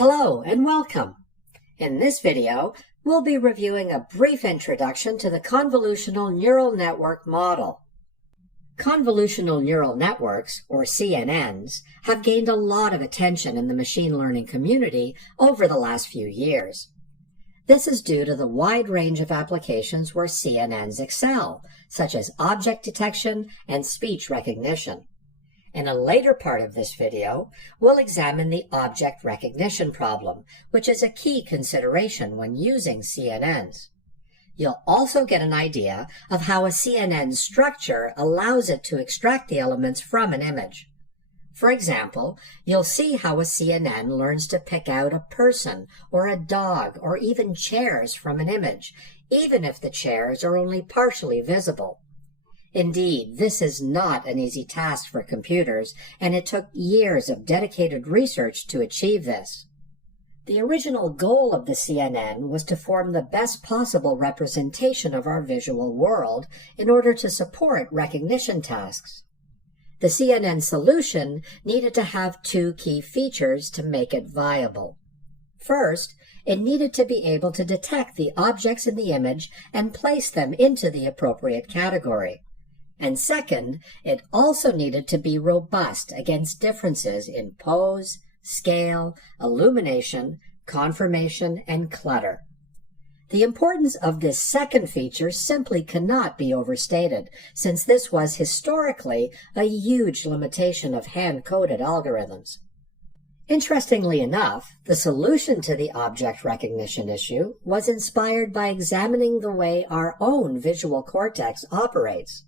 Hello and welcome. In this video, we'll be reviewing a brief introduction to the convolutional neural network model. Convolutional neural networks, or CNNs, have gained a lot of attention in the machine learning community over the last few years. This is due to the wide range of applications where CNNs excel, such as object detection and speech recognition. In a later part of this video, we'll examine the object recognition problem, which is a key consideration when using CNNs. You'll also get an idea of how a CNN structure allows it to extract the elements from an image. For example, you'll see how a CNN learns to pick out a person or a dog or even chairs from an image, even if the chairs are only partially visible. Indeed, this is not an easy task for computers, and it took years of dedicated research to achieve this. The original goal of the CNN was to form the best possible representation of our visual world in order to support recognition tasks. The CNN solution needed to have two key features to make it viable. First, it needed to be able to detect the objects in the image and place them into the appropriate category. And second, it also needed to be robust against differences in pose, scale, illumination, conformation, and clutter. The importance of this second feature simply cannot be overstated, since this was historically a huge limitation of hand-coded algorithms. Interestingly enough, the solution to the object recognition issue was inspired by examining the way our own visual cortex operates.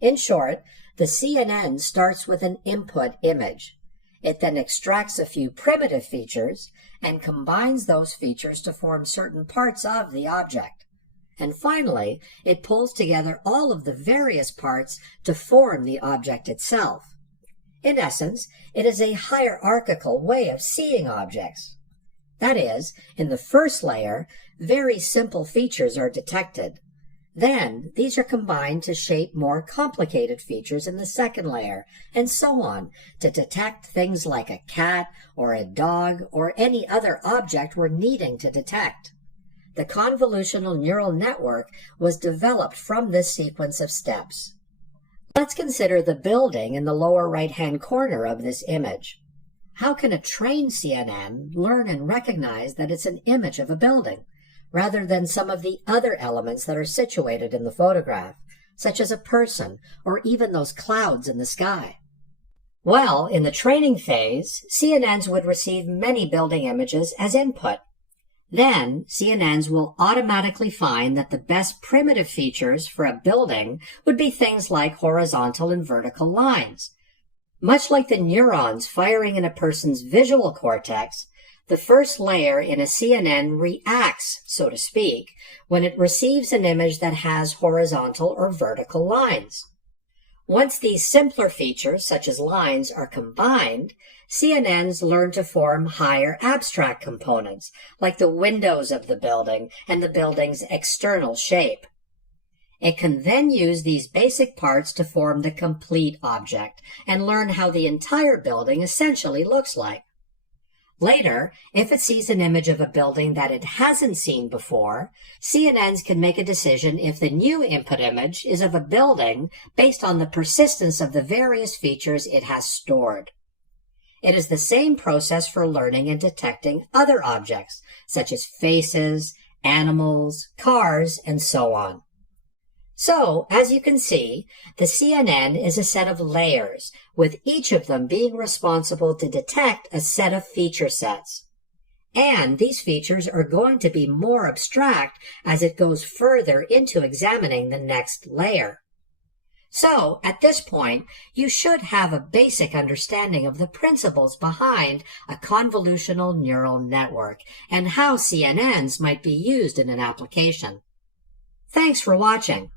In short, the CNN starts with an input image. It then extracts a few primitive features and combines those features to form certain parts of the object. And finally, it pulls together all of the various parts to form the object itself. In essence, it is a hierarchical way of seeing objects. That is, in the first layer, very simple features are detected. Then, these are combined to shape more complicated features in the second layer, and so on, to detect things like a cat or a dog or any other object we're needing to detect. The convolutional neural network was developed from this sequence of steps. Let's consider the building in the lower right-hand corner of this image. How can a trained CNN learn and recognize that it's an image of a building, rather than some of the other elements that are situated in the photograph, such as a person or even those clouds in the sky? Well, in the training phase, CNNs would receive many building images as input. Then, CNNs will automatically find that the best primitive features for a building would be things like horizontal and vertical lines. Much like the neurons firing in a person's visual cortex, the first layer in a CNN reacts, so to speak, when it receives an image that has horizontal or vertical lines. Once these simpler features, such as lines, are combined, CNNs learn to form higher abstract components, like the windows of the building and the building's external shape. It can then use these basic parts to form the complete object and learn how the entire building essentially looks like. Later, if it sees an image of a building that it hasn't seen before, CNNs can make a decision if the new input image is of a building based on the persistence of the various features it has stored. It is the same process for learning and detecting other objects, such as faces, animals, cars, and so on. So, as you can see, the CNN is a set of layers, with each of them being responsible to detect a set of feature sets. And these features are going to be more abstract as it goes further into examining the next layer. So, at this point, you should have a basic understanding of the principles behind a convolutional neural network and how CNNs might be used in an application. Thanks for watching.